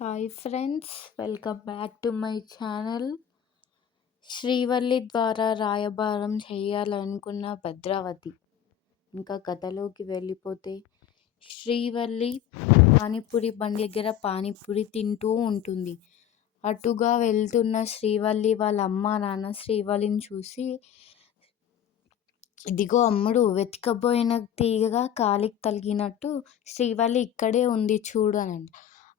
Hi friends, welcome back to my channel. Srivalli ద్వారా రాయబారం చేయాలనుకున్న భద్రావతి. ఇంకా కథలోకి వెళ్ళిపోతే, శ్రీవల్లి పానీపూరి బండి దగ్గర పానీపూరి తింటూ ఉంటుంది. అటుగా వెళ్తున్న శ్రీవల్లి వాళ్ళ అమ్మ నాన్న శ్రీవల్లిని చూసి, ఇదిగో అమ్ముడు వెతకబోయిన తీగగా కాలికి తగిలినట్టు శ్రీవల్లి ఇక్కడే ఉంది చూడు అని.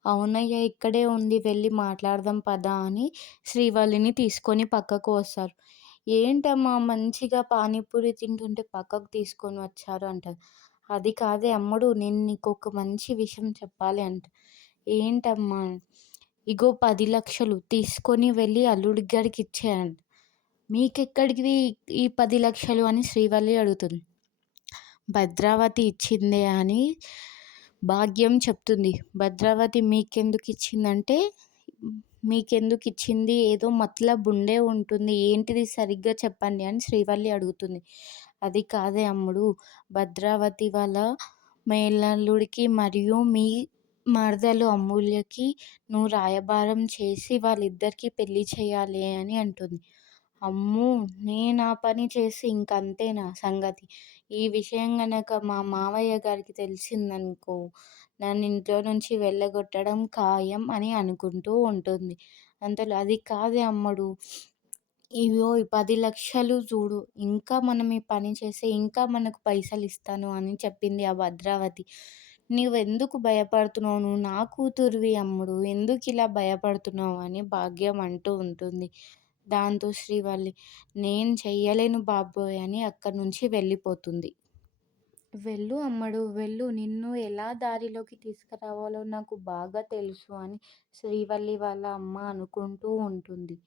అవునయ్య ఇక్కడే ఉంది, వెళ్ళి మాట్లాడదాం పదా అని శ్రీవల్లిని తీసుకొని పక్కకు వస్తారు. ఏంటమ్మా మంచిగా పానీపూరి తింటుంటే పక్కకు తీసుకొని వచ్చారు అంటారు. అది కాదే అమ్ముడు, నేను నీకు ఒక మంచి విషయం చెప్పాలి అంట. ఏంటమ్మా? ఇగో 10 లక్షలు తీసుకొని వెళ్ళి అల్లుడి గారికి ఇచ్చేయండి. మీకెక్కడికి ఈ 10 లక్షలు అని శ్రీవల్లి అడుగుతుంది. భద్రావతి ఇచ్చిందే అని భాగ్యం చెప్తుంది. భద్రావతి మీకెందుకు ఇచ్చిందంటే, మీకెందుకు ఇచ్చింది ఏదో మతలబు ఉండే ఉంటుంది, ఏంటిది సరిగ్గా చెప్పండి అని శ్రీవల్లి అడుగుతుంది. అది కాదే అమ్ముడు, భద్రావతి వాళ్ళ మేనల్లుడికి మరియు మీ మరదలు అమూల్యకి నువ్వు రాయబారం చేసి వాళ్ళిద్దరికీ పెళ్లి చేయాలి అని అంటుంది. అమ్మో, నేను ఆ పని చేసి ఇంకంతేనా సంగతి. ఈ విషయం గనక మా మావయ్య గారికి తెలిసిందనుకో, నన్ను ఇంట్లో నుంచి వెళ్ళగొట్టడం ఖాయం అని అనుకుంటూ ఉంటుంది. అంతలో అది కాదే అమ్మడు, ఇగో ఈ 10 లక్షలు చూడు, ఇంకా మనం ఈ పని చేస్తే ఇంకా మనకు పైసలు ఇస్తాను అని చెప్పింది ఆ భద్రావతి. నువ్వెందుకు భయపడుతున్నావు, నువ్వు నా కూతురివి అమ్ముడు, ఎందుకు ఇలా భయపడుతున్నావు అని భాగ్యం అంటూ ఉంటుంది. దాంతో శ్రీవల్లి, నేను చెయ్యలేను బాబోయ్ అని అక్కడి నుంచి వెళ్ళిపోతుంది. వెళ్ళు అమ్మడు వెళ్ళు, నిన్ను ఎలా దారిలోకి తీసుకురావాలో నాకు బాగా తెలుసు అని శ్రీవల్లి వాళ్ళ అమ్మ అనుకుంటూ ఉంటుంది.